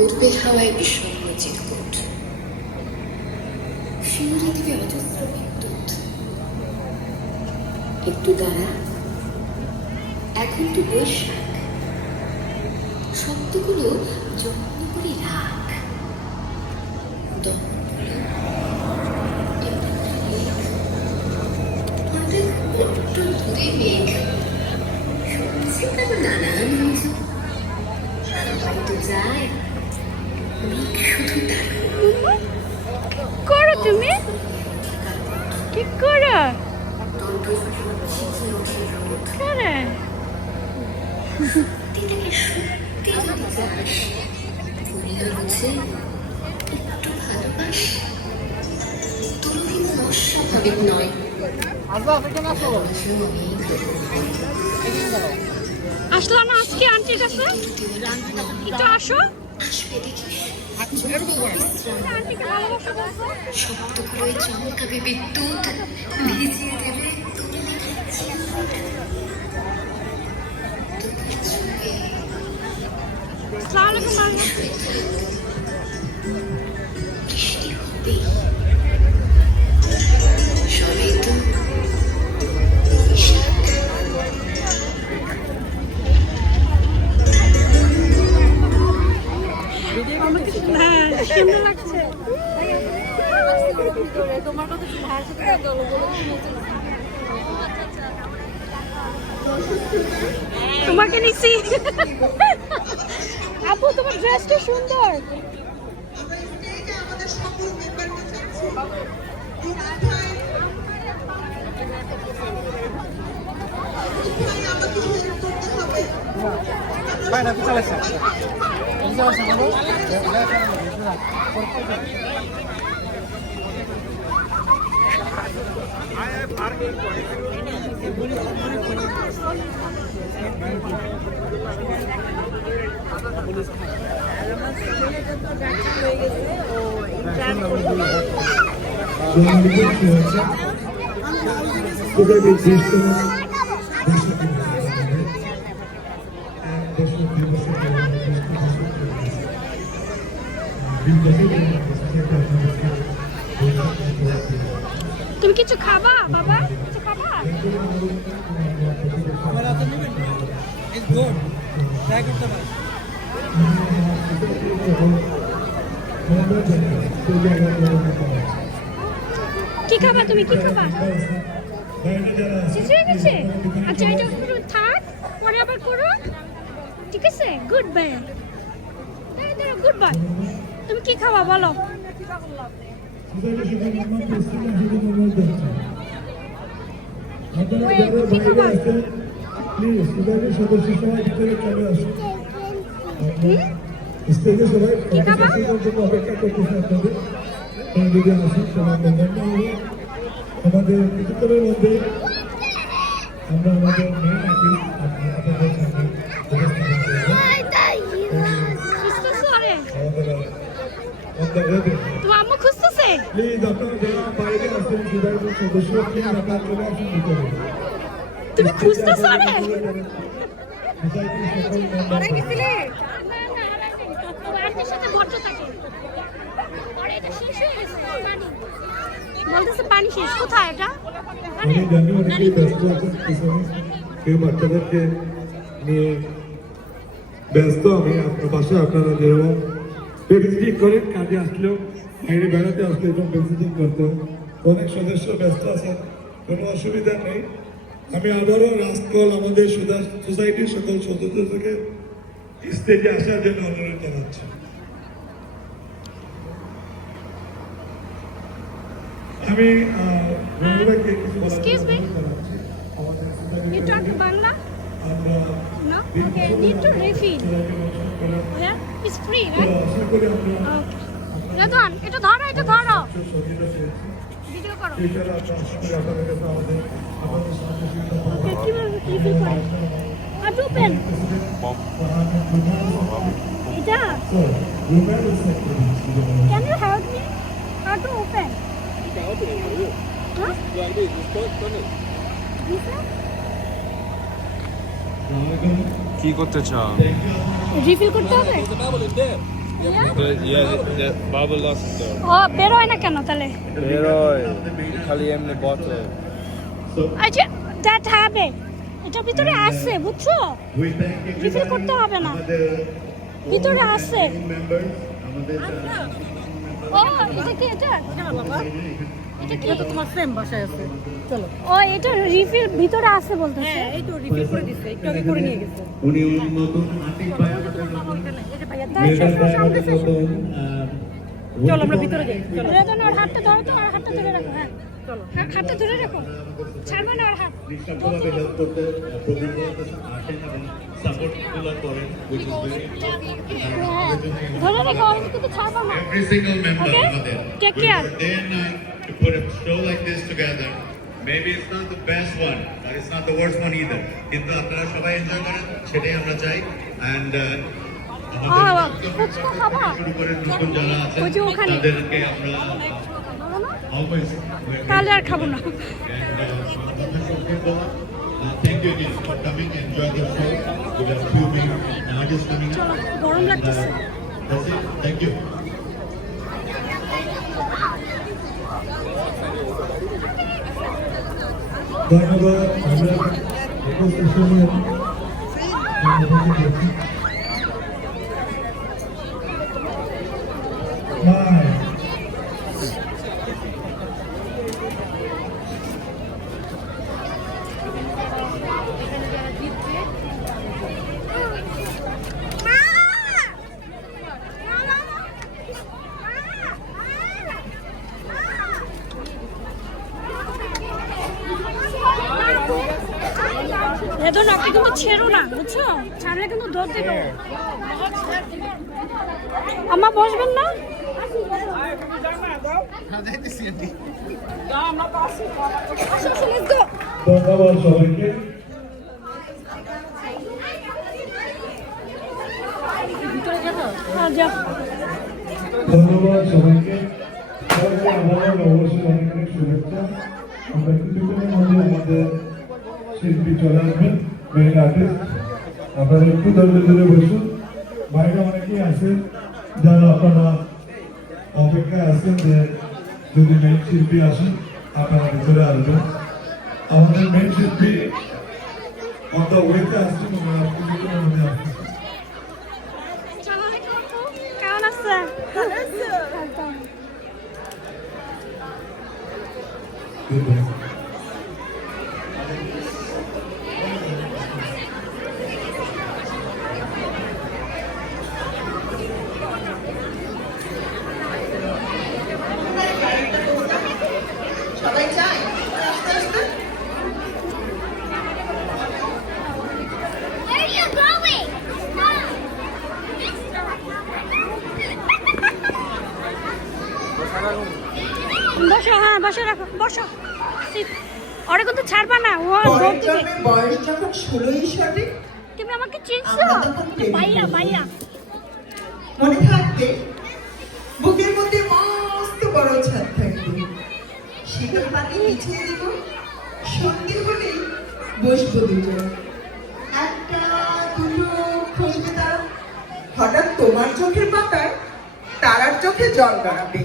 উঠবে হাওয়ায় বিষণ্ণ চিৎকোট, শিউরে দিবে অজস্র বিদ্যুৎ। একটু দাঁড়া, এখন তো বৈশাখ, শব্দগুলো যত্ন করে রাখ। দমনগুলো আমাদের বড্ড দূরে মেঘ, শুনছে তার নানান অভিযোগ। হয়তো যায় করো তুমি কি করো করে একটু ভালোবাস, তোর অস্বাভাবিক নয়। আসলাম না আজকে আন্টির কাছে, একটু আসো। আসবে দেখিস, শব্দগুলোয় চমকাবে বিদ্যুৎ, ভিজিয়ে দেবে বৃষ্টি হবে। সবই তো সুন্দর লাগছে। তোমাকে নিছি আপু, তোমার ড্রেসটা সুন্দর। তুমি কিছু খাবা বাবা, কিছু খাবা? কি খাবা তুমি, কি খাবা? শেষ হয়ে গেছে? আচ্ছা এটা থাক, পরে আবার করো, ঠিক আছে? Good bye, good bye. তুমি কি খাবা বলো? কি খাবা? কি খাবা? আমাদের কিছুক্ষণের মধ্যে আমরা আমাদের মেইন আর্টিস্ট আপনাদের সামনে তোমার আম্মু খুঁজতেছে। প্লিজ আপনারা যারা বাইরে আছেন বিধায়কের সদস্য প্লিজ আপনারা চলে আসুন ভিতরে। তুমি খুঁজতেছো রে? হারাই গেছিলে? না না হারাইনি, আন্টির সাথে ভদ্র থাকে। পরে এটা শেষ হয়ে গেছে পানি, বলতেছে পানি শেষ। কোথায় এটা? আমি জানি অনেকেই ব্যস্ত আছেন, কেউ বাচ্চাদেরকে নিয়ে ব্যস্ত। আমি আপনার পাশে আপনারা যেরকম ভিজিটিং করেন, কাজে আসলেও বাইরে বেড়াতে আসলে এরকম ভিজিটিং করতে, অনেক সদস্য ব্যস্ত আছেন, কোনো অসুবিধা নেই। আমি আবারও রাজকল আমাদের সোসাইটির সকল সদস্যদেরকে স্টেজে আসার জন্য অনুরোধ জানাচ্ছি। আমি রবিবারকে কিছু বলার Excuse me? অনুরোধ জানাচ্ছি। আমাদের You talk Bangla? আমরা No? Okay, need to refill. Yeah? It's free, right? আশা করি আমরা Okay. রেদওয়ান, এটা ধরো, এটা ধরো। সহযোগিতা পেয়েছি। ভিডিও করো। এছাড়া আমরা আশা করি আপনাদের কাছে আমাদের সামনে Okay, কিভাবে refill করে? How to open? এটা? Can you help me? How to open? Huh? This one? কি করতে চাও? রিফিল করতে হবে? The bubble lost there. ও বেরোয় না কেন তাহলে? বেরোয় খালি এমনি বোতল। আচ্ছা দ্যাট হবে এটার ভিতরে আছে বুঝছো? রিফিল করতে হবে না, ভিতরে আছে। ও এটা কি এটা? এটা কি? এটা তোমার সেম বাসায় আছে। চলো। ও এটা রিফিল ভিতরে আছে বলতেছে। হ্যাঁ, এই তো রিফিল করে দিছে। একটু আগে করে নিয়ে গেছে। উনি নতুন আতিক ভাই এই যে ভাইয়া তাই শেষ সামনে শেষ। চলো আমরা ভিতরে যাই। চলো। রেদন আর হাতটা ধরো তো, আর হাতটা ধরে রাখো। হ্যাঁ চলো। হাতটা ধরে রাখো, ছাড়বে না আর হাত। নিঃশব্দভাবে হেল্প করতে প্রবীণরা আসেন এবং সাপোর্ট গুলো করেন which is very হ্যাঁ ধরে রাখো, আমি কিন্তু ছাড়বো না। Every single member Okay? আমাদের. Take We care. work day and night to put a show like this together. Maybe it's not the best one, but it's not the worst one either. কিন্তু আপনারা সবাই enjoy করেন, সেটাই আমরা চাই। And fuchka খাবা? শুরু করে নতুন যারা আছেন ওই যে ওখানে। তাদেরকে আমরা always তাহলে আর খাবো না। thank you again for coming. Enjoy the show. We have few big artists coming. চলো, গরম লাগতেছে। That's it. Thank you. ধন্যবাদ। আমরা উপস্থিত রেদন আপনি কিন্তু ছেড়ো না বুঝছো, ছাড়লে কিন্তু দৌড় দেবে। আম্মা বসবেন না? আসো, আসো, let's go. ধন্যবাদ সবাইকে। হ্যাঁ, যাও। ধন্যবাদ সবাইকে। সবাইকে আবারও নববর্ষের অনেক অনেক শুভেচ্ছা। আমরা কিছুক্ষণের মধ্যে আমাদের শিল্পী চলে আসবেন, মেইন আর্টিস্ট। আপনারা একটু ধৈর্য ধরে বসুন। বাইরে অনেকেই আছেন যারা আপনারা অপেক্ষায় আছেন যে যদি মেইন শিল্পী আসেন আপনারা ভিতরে আসবেন। আমাদের মেইন শিল্পী অন দ্য ওয়েতে আসছেন, ওনারা কিছুক্ষণের মধ্যে আসছেন। কেমন আছে? একদম। সবাই চায় আস্তে আস্তে Where are you going? বসো, হ্যাঁ বসে রাখো, বসো। ওরা কিন্তু ছাড়বা না, ও পরের দৌড় দিবে। জন্মে বয়স যখন 16ই সঠিক তুমি আমাকে চিনছো? আমরা তখন প্রেমে ভাইয়া পড়েছি। ভাইয়া মনে থাকবে বুকের মধ্যে মস্ত বড় ছাদ থাকবে, সেটার পানি বিছিয়ে দেব, সন্ধে হলেই বসবো দুজন, একটা দুটো খসবে তারা, হঠাৎ তোমার চোখের পাতায় তারার চোখে জল গড়াবে,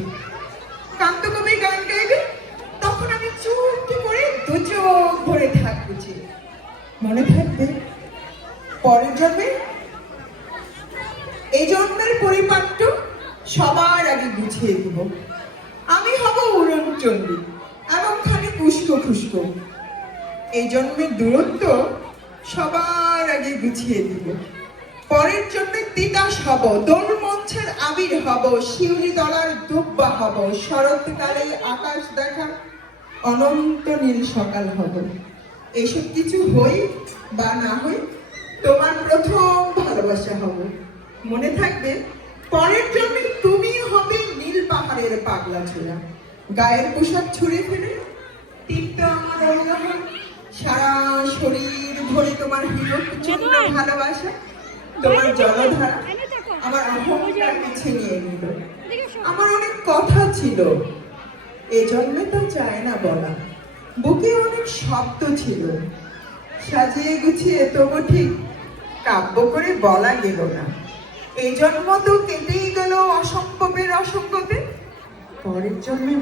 কান্ত কবি গান গাইবে, তখন আমি চুপটি করে দু চোখ ভরে থাকবো যে। মনে থাকবে পরের জন্মে এই জন্মের পরিপাট্য সবার আগে বুঝিয়ে দিব, আমি হব উড়নচণ্ডী এবং খালি পুষ্ক খুস্ক। এই জন্মের দূরত্ব সবার আগে গুছিয়ে দিব। পরের জন্মে তিতাস হব, দোল মঞ্চের আবির হব, শিউলি দলার দুব্বা হব, শরৎকালে আকাশ দেখা অনন্ত নীল সকাল হব। এসব কিছু হই বা না হই, তোমার প্রথম ভালোবাসা হব। মনে থাকবে, পরের জন্মে তুমি হবে নীল পাহাড়ের পাগলা ছোড়া, গায়ের পোশাক ছুঁড়ে ফেলে তীর্থ আমার অঙ্গহ, সারা শরীর ভরে তোমার হিরোপূর্ণ ভালোবাসা, তোমার জলধারা আমার অহংকার পিছে নিয়ে নিল। আমার অনেক কথা ছিল, এ জন্মে তো চায় না বলা, বুকে অনেক শব্দ ছিল, সাজিয়ে গুছিয়ে তবু ঠিক কাব্য করে বলা গেল না। এই জন্ম তো কেটেই গেল অসম্ভবের অসম্ভবে, পরের জন্মে